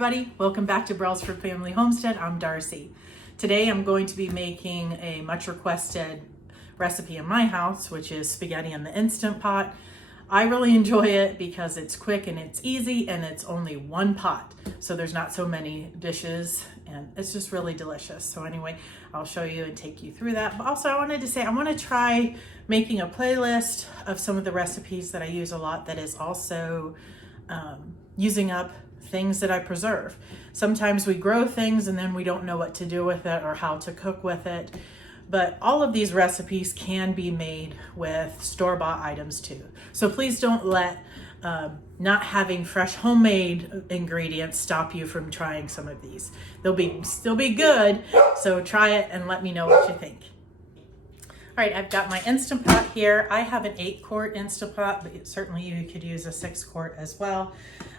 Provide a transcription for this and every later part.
everybody, welcome back to Brelsford Family Homestead. I'm Darcy. Today I'm going to be making a much requested recipe in my house, which is spaghetti in the Instant Pot. I really enjoy it because it's quick and it's easy and it's only one pot. So there's not so many dishes and it's just really delicious. So anyway, I'll show you and take you through that. But also I wanted to say, I want to try making a playlist of some of the recipes that I use a lot that is also using up things that I preserve. Sometimes we grow things and then we don't know what to do with it or how to cook with it. But all of these recipes can be made with store-bought items too. So please don't let not having fresh homemade ingredients stop you from trying some of these. They'll still be good, so try it and let me know what you think. All right, I've got my Instant Pot here. I have an 8-quart Instant Pot, but certainly you could use a 6-quart as well.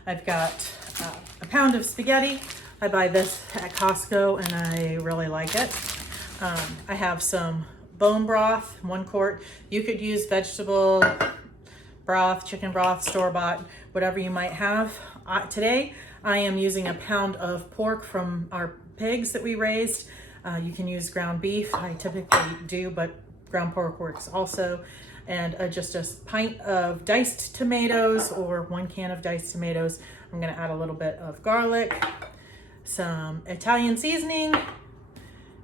I've got a pound of spaghetti. I buy this at Costco and I really like it. I have some bone broth, 1 quart. You could use vegetable broth, chicken broth, store-bought, whatever you might have. Today, I am using a pound of pork from our pigs that we raised. You can use ground beef. I typically do, but ground pork works also. And just a pint of diced tomatoes or 1 can of diced tomatoes. I'm gonna add a little bit of garlic, some Italian seasoning,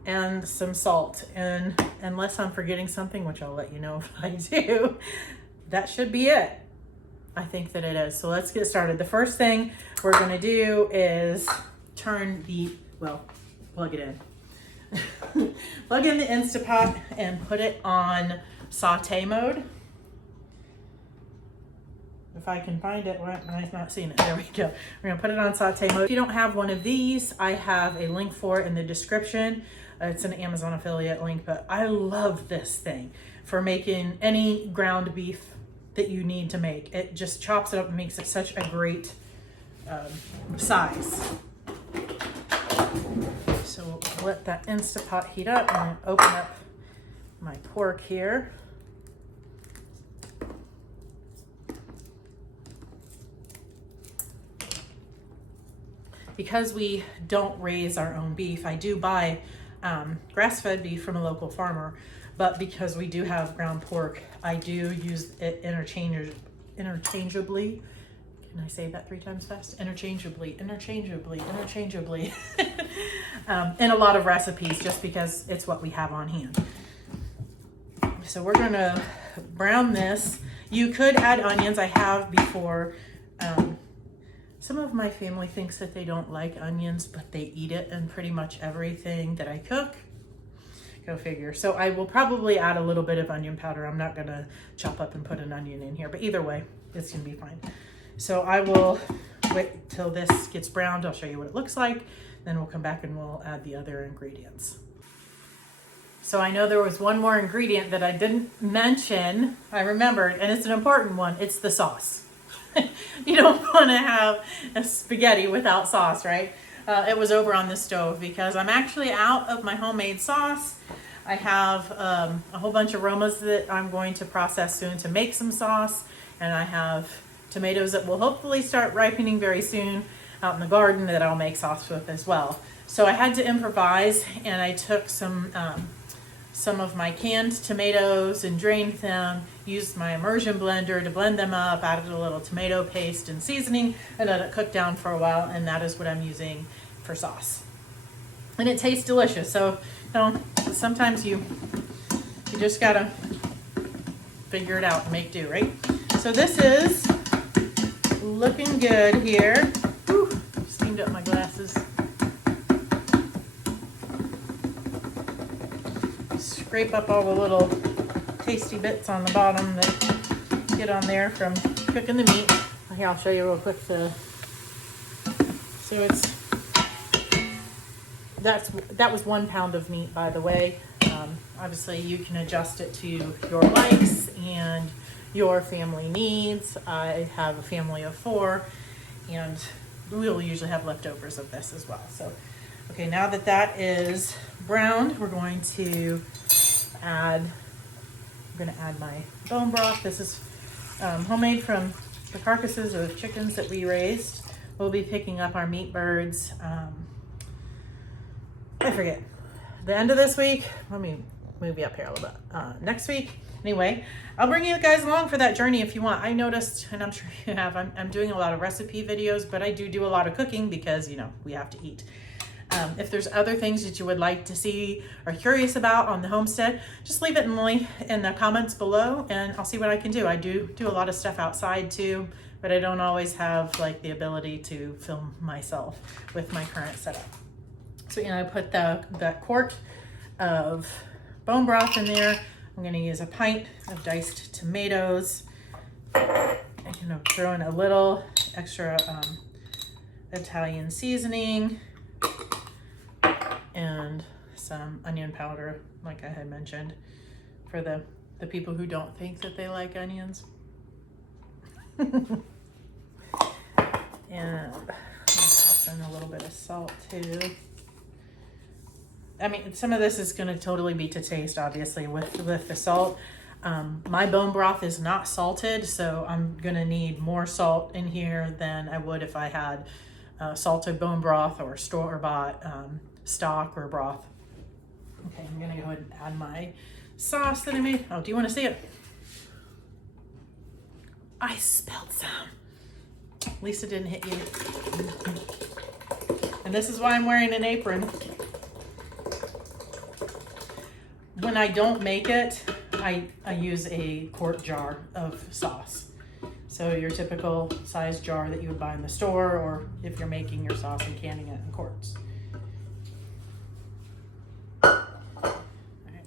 and some salt. And unless I'm forgetting something, which I'll let you know if I do, that should be it. I think that it is. So let's get started. The first thing we're gonna do is plug it in. Plug in the Instant Pot and put it on sauté mode. If I can find it, well, I've not seen it. There we go. We're gonna put it on sauté mode. If you don't have one of these, I have a link for it in the description. It's an Amazon affiliate link, but I love this thing for making any ground beef that you need to make. It just chops it up and makes it such a great size. So we'll let that Instant Pot heat up and open up my pork here. Because we don't raise our own beef, I do buy grass-fed beef from a local farmer, but because we do have ground pork, I do use it interchangeably. Can I say that 3 times fast? Interchangeably in a lot of recipes, just because it's what we have on hand. So we're gonna brown this. You could add onions. I have before. Some of my family thinks that they don't like onions, but they eat it in pretty much everything that I cook. Go figure. So I will probably add a little bit of onion powder. I'm not gonna chop up and put an onion in here, but either way, it's gonna be fine. So I will wait till this gets browned. I'll show you what it looks like. Then we'll come back and we'll add the other ingredients. So I know there was one more ingredient that I didn't mention. I remembered, and it's an important one. It's the sauce. You don't want to have a spaghetti without sauce, right? It was over on the stove because I'm actually out of my homemade sauce. I have a whole bunch of aromas that I'm going to process soon to make some sauce. And I have tomatoes that will hopefully start ripening very soon out in the garden that I'll make sauce with as well. So I had to improvise, and I took some of my canned tomatoes and drained them, used my immersion blender to blend them up, added a little tomato paste and seasoning, and let it cook down for a while, and that is what I'm using for sauce. And it tastes delicious. So, sometimes you just gotta figure it out and make do, right? So this is looking good here. Whew, steamed up my glasses. Scrape up all the little tasty bits on the bottom that get on there from cooking the meat. Here, I'll show you real quick. So that was 1 pound of meat, by the way. Obviously, you can adjust it to your likes and your family needs. I have a family of 4, and we'll usually have leftovers of this as well. So, okay, now that is browned, we're going to add my bone broth. This is homemade from the carcasses of chickens that we raised we'll be picking up our meat birds. I forget. The end of this week. Let me move you up here a little bit. Next week. Anyway, I'll bring you guys along for that journey if you want. I noticed, and I'm sure you have, I'm doing a lot of recipe videos, but I do a lot of cooking because, you know, we have to eat. If there's other things that you would like to see or curious about on the homestead, just leave it in the comments below and I'll see what I can do. I do a lot of stuff outside too, but I don't always have like the ability to film myself with my current setup. So, you know, I put that quart of bone broth in there. I'm gonna use a pint of diced tomatoes. I'm gonna throw in a little extra Italian seasoning and some onion powder, like I had mentioned, for the people who don't think that they like onions. And toss in a little bit of salt too. I mean, some of this is going to totally be to taste, obviously, with the salt. My bone broth is not salted, so I'm going to need more salt in here than I would if I had salted bone broth or store-bought stock or broth. Okay, I'm going to go ahead and add my sauce that I made. Oh, do you want to see it? I spilled some. At least it didn't hit you. And this is why I'm wearing an apron. When I don't make it, I use a quart jar of sauce. So your typical size jar that you would buy in the store, or if you're making your sauce and canning it in quarts. All right.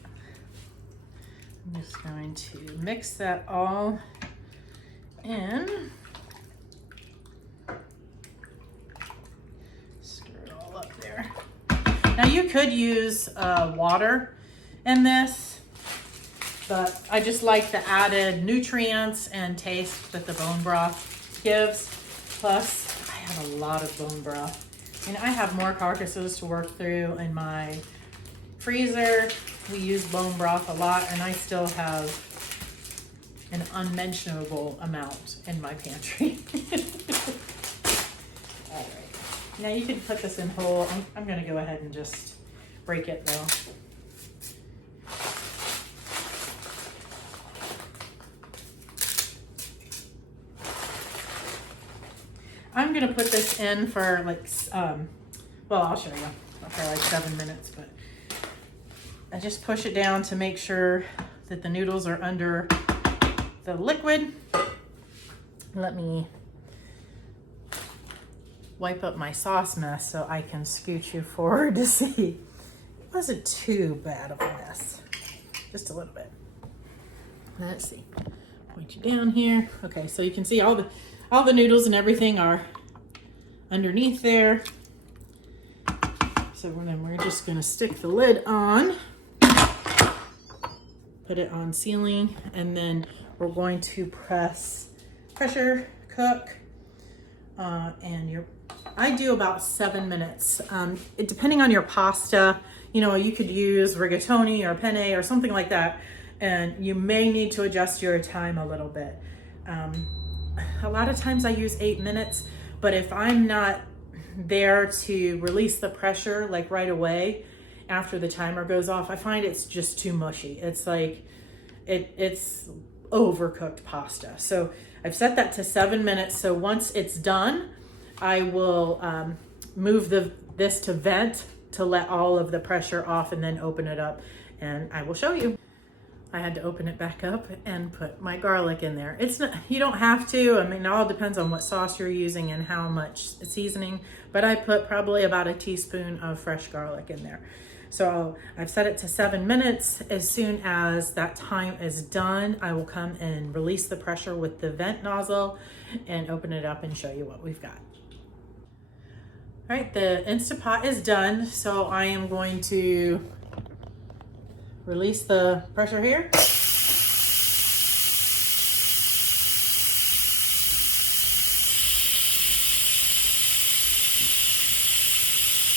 I'm just going to mix that all in. Stir it all up there. Now you could use water in this, but I just like the added nutrients and taste that the bone broth gives. Plus, I have a lot of bone broth. And I have more carcasses to work through in my freezer. We use bone broth a lot, and I still have an unmentionable amount in my pantry. All right. Now you can put this in whole. I'm going to go ahead and just break it though. I'm gonna put this in for like, well, I'll show you, for like 7 minutes, but I just push it down to make sure that the noodles are under the liquid. Let me wipe up my sauce mess so I can scoot you forward to see. It wasn't too bad of a mess, just a little bit. Let's see, point you down here. Okay, so you can see all the noodles and everything are underneath there. So then we're just gonna stick the lid on, put it on sealing, and then we're going to pressure cook. I do about 7 minutes. Depending on your pasta, you know, you could use rigatoni or penne or something like that, and you may need to adjust your time a little bit. A lot of times I use 8 minutes, but if I'm not there to release the pressure like right away after the timer goes off, I find it's just too mushy. It's like, it's overcooked pasta. So I've set that to 7 minutes. So once it's done, I will move this to vent to let all of the pressure off and then open it up, and I will show you. I had to open it back up and put my garlic in there. It's not, you don't have to. I mean, it all depends on what sauce you're using and how much seasoning, but I put probably about a teaspoon of fresh garlic in there. So I've set it to 7 minutes. As soon as that time is done, I will come and release the pressure with the vent nozzle and open it up and show you what we've got. All right, the Instant Pot is done. So I am going to release the pressure here.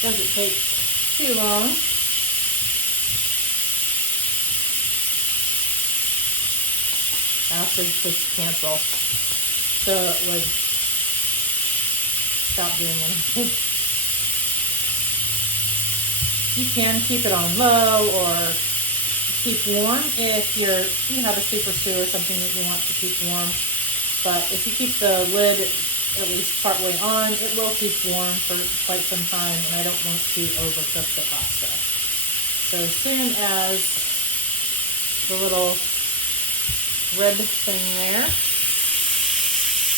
Doesn't take too long. I also push cancel so it would stop doing anything. You can keep it on low or keep warm if you have a super stew or something that you want to keep warm. But if you keep the lid at least partway on, it will keep warm for quite some time, and I don't want to overcook the pasta. So as soon as the little red thing there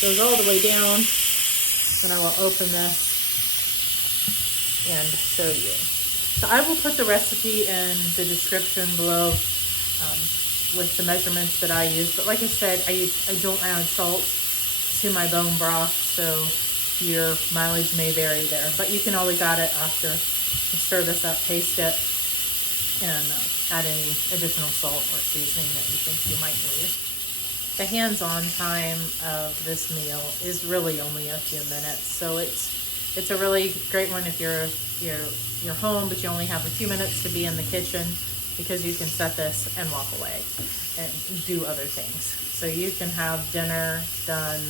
goes all the way down, then I will open this and show you. So I will put the recipe in the description below with the measurements that I use. But like I said, I don't add salt to my bone broth, so your mileage may vary there. But you can always add it after you stir this up, taste it, and add any additional salt or seasoning that you think you might need. The hands-on time of this meal is really only a few minutes, so it's a really great one if you're home, but you only have a few minutes to be in the kitchen, because you can set this and walk away and do other things. So you can have dinner done,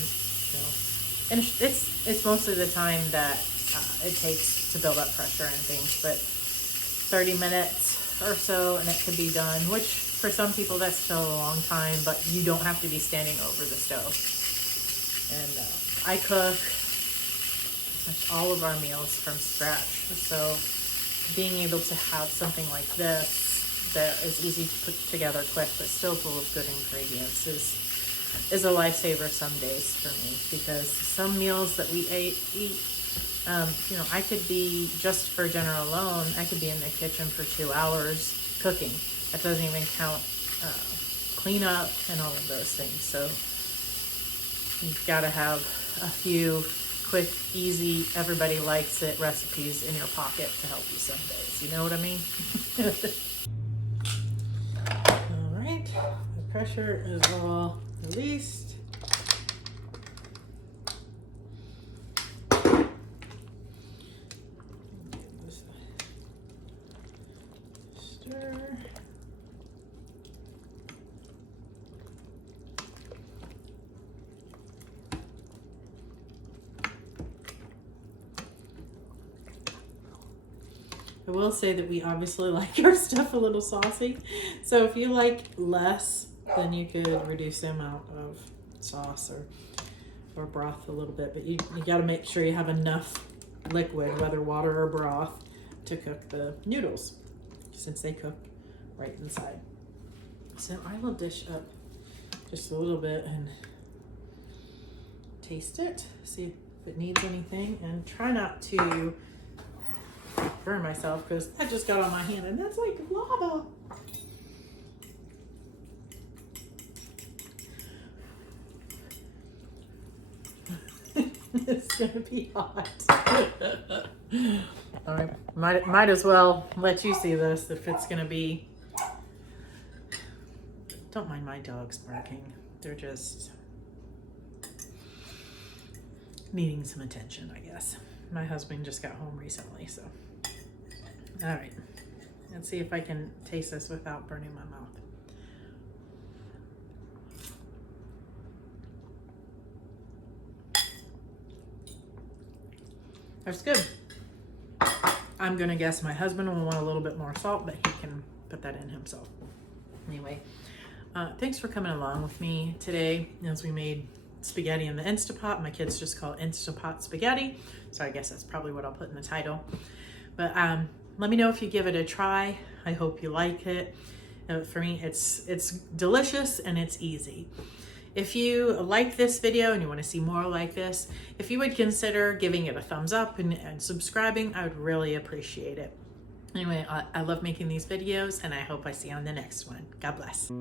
and it's most of the time that it takes to build up pressure and things, but 30 minutes or so and it can be done, which for some people that's still a long time, but you don't have to be standing over the stove. And I cook all of our meals from scratch, so being able to have something like this that is easy to put together quick but still full of good ingredients is a lifesaver some days for me, because some meals that we eat, I could be, just for dinner alone, I could be in the kitchen for 2 hours cooking. That doesn't even count cleanup and all of those things. So you've got to have a few quick, easy, everybody likes it recipes in your pocket to help you some days. You know what I mean? All right, the pressure is all released. Stir. I will say that we obviously like our stuff a little saucy. So if you like less, then you could reduce the amount of sauce or broth a little bit. But you got to make sure you have enough liquid, whether water or broth, to cook the noodles, since they cook right inside. So I will dish up just a little bit and taste it, see if it needs anything, and try not to burn myself, because I just got on my hand and that's like lava. It's gonna be hot. All right, might as well let you see this if it's gonna be. Don't mind my dogs barking. They're just needing some attention, I guess. My husband just got home recently, so. All right, let's see if I can taste this without burning my mouth. That's good. I'm gonna guess my husband will want a little bit more salt, but he can put that in himself. Anyway, thanks for coming along with me today as we made spaghetti in the Instapot. My kids just call it Instapot spaghetti, so I guess that's probably what I'll put in the title. But let me know if you give it a try. I hope you like it. For me, it's delicious and it's easy. If you like this video and you want to see more like this, if you would consider giving it a thumbs up and subscribing, I would really appreciate it. Anyway, I love making these videos, and I hope I see you on the next one. God bless.